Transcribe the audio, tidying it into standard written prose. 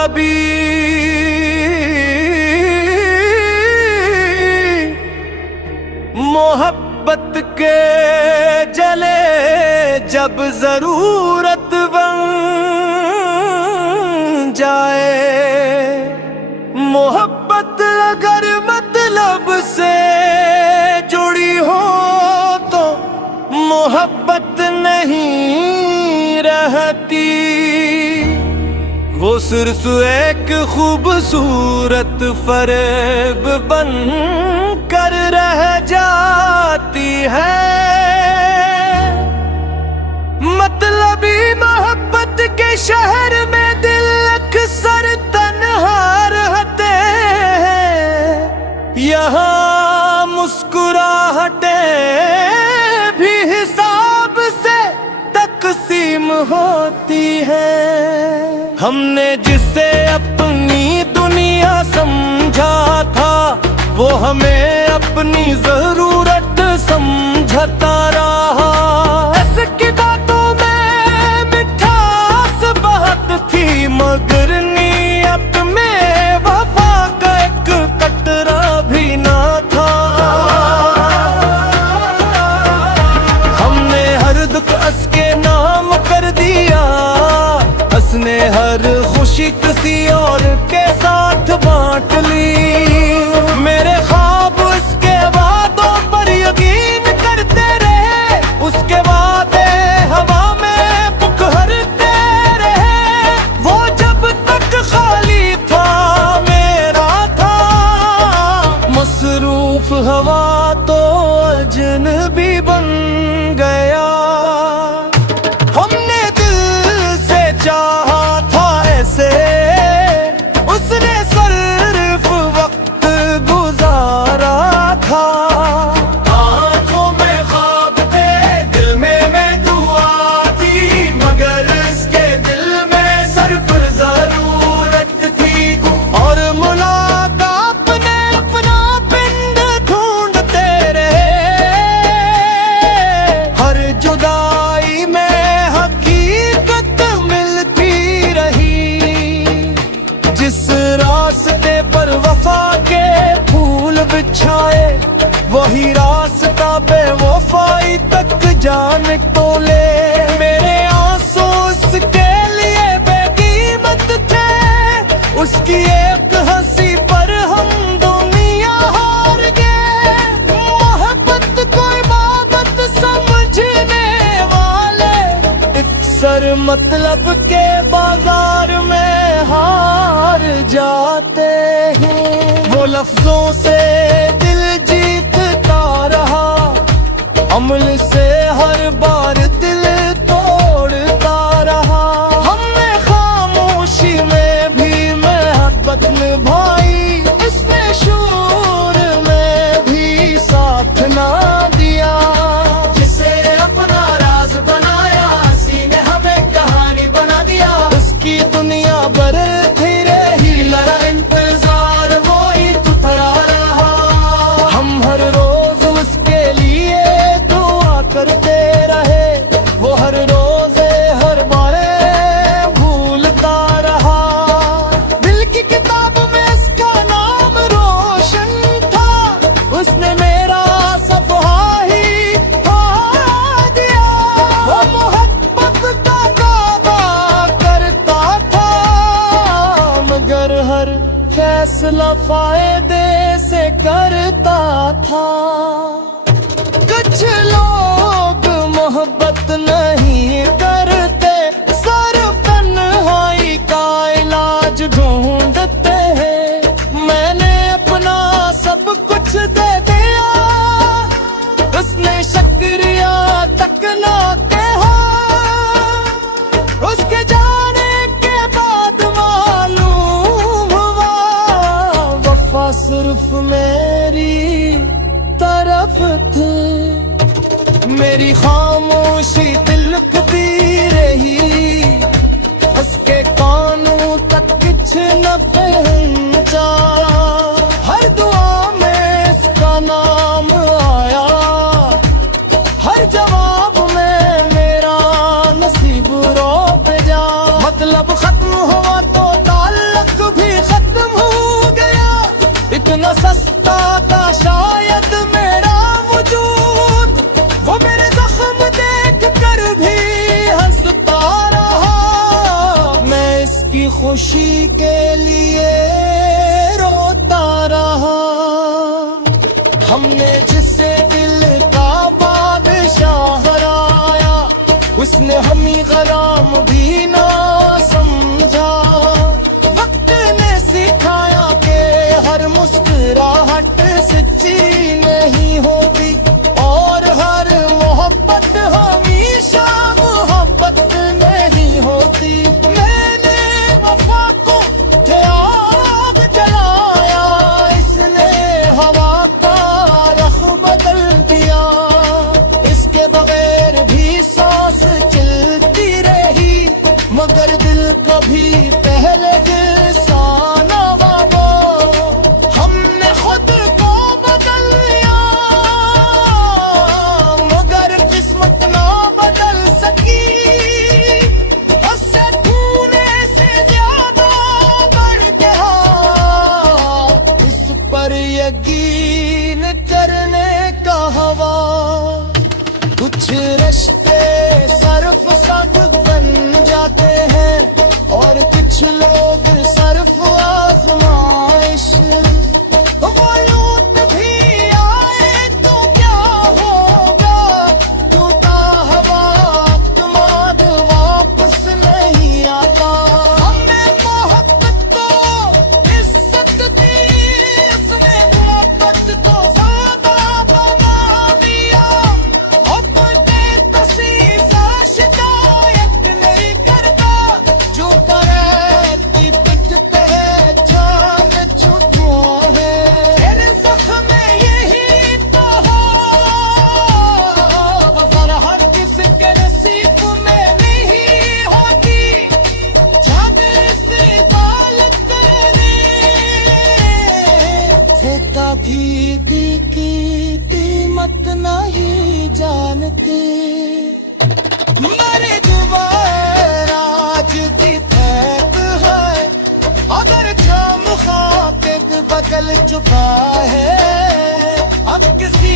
मतलबी मोहब्बत के जले जब जरूरत बन जाए। मोहब्बत अगर मतलब से जुड़ी हो तो मोहब्बत नहीं रहती। वो सिर्फ एक खूबसूरत फरेब बन कर रह जाती है। मतलबी मोहब्बत के शहर में दिल अक्सर तन्हा रहते हैं। यहाँ मुस्कुराहटें भी हिसाब से तकसीम होती है। हमने जिसे अपनी दुनिया समझा था वो हमें अपनी जरूरत समझता रहा। इसकी बातों में मिठास बहुत थी मगर नीयत में वफा का एक कतरा भी ना था। हमने हर दुख उसके नाम कर दिया। उसने हर खुशी किसी और के साथ बांट ली। मेरे ख्वाब उसके वादों पर यकीन करते रहे। उसके वादे हवा में पुकारते रहे। वो जब तक खाली था मेरा था मसरूफ हवा तो अजनबी बन गया। हमने दिल से चाहा था ऐसे उसने सिर्फ वक्त गुजारा था। आंखों में ख्वाब थे दिल में मैं दुआ थी मगर इसके दिल में सर पर जरूरत थी। और मुलाकात ने अपना पिंड ढूंढते रहे। हर जुदाई में हकीकत मिलती रही। जिस रास्ते पर वफा के फूल बिछाए वही रास्ता बेवफाई तक जाने को ले। मेरे आंसू उसके लिए बेकीमत थे। उसकी एक हंसी पर हम दुनिया हार गए। मोहब्बत को इबादत समझने वाले अक्सर मतलब के बाजार में हार जाते हैं। वो लफ्जों से दिल जीतता रहा अमल से हर बार दिल तोड़ता रहा। हमने खामोशी में भी मोहब्बत निभाई। इसने शूर में भी साथ ना दिया। जिसे अपना राज बनाया हंसी ने हमें कहानी बना दिया। उसकी दुनिया भर थी रही लड़ा इंतजार वो ही तुतरा रहा। हम हर रोज उसके लिए दुआ करते रहे। वो हर रोजे हर बारे भूलता रहा। दिल की किताब में इसका नाम रोशन था। उसने मेरा सफहा ही पढ़ा दिया। वो मोहब्बत का दावा करता था मगर हर फैसला फायदे से करता था। कुछ लोग मोहब्बत नहीं करते सिर्फ तन्हाई का इलाज ढूंढते हैं। मैंने अपना सब कुछ दे दिया। उसने शुक्रिया तक ना कहा। उसके जाने के बाद मालूम हुआ वफा सिर्फ मेरी तरफ थी। मेरी खामोशी तिलकती रही। उसके कानों तक कुछ न पहुंचा। हर दुआ में इसका नाम आया। हर जवाब में मेरा नसीब रो पे जा। मतलब खत्म हुआ तो ताल्लुक इतना सस्ता था शायद मेरा वजूद, वो मेरे जख्म देख कर भी हंसता रहा। मैं इसकी खुशी के लिए रोता रहा। हमने जिसे दिल का बादशाह हराया, उसने हमी गराम भी ना समझा। वक्त ने सिखाया कि हर मुस्कुराहट सच्ची नहीं होती, और हर मोहब्बत हमेशा मोहब्बत नहीं होती। मैंने वफा को थे आग जलाया, इसने हवा का रख बदल दिया। इसके बगैर भी सांस चलती रही, मगर दिल कभी पहले जैसा ना हुआ। हमने खुद को बदल लिया, मगर किस्मत ना बदल सकी। उससे खूने से ज्यादा बढ़ के हाँ, इस पर यकीन करने का हवा। कुछ रिश्ते सर्फ सब बन जाते हैं, और कुछ लोग सर्फ आजमाइश। वो लूट भी आए तो क्या होगा, टूटा हुआ अपमान वापस नहीं आता। हमने मोहब्बत को इज्जत दी, उसने मोहब्बत को ज्यादा बना दिया। अब बेतसीसा शिकायत नहीं करता, जो करे की पिट पे जान छुपा है। तेरे जख्म यही तो हो, वफा हर किसके नसीब में नहीं होती। जाने से बालक तेरे फेंका भी की कीमत नहीं जानते। मेरी जुबान आज की फेंक है, अगर जाम खातिब बदल चुका है। अब किसी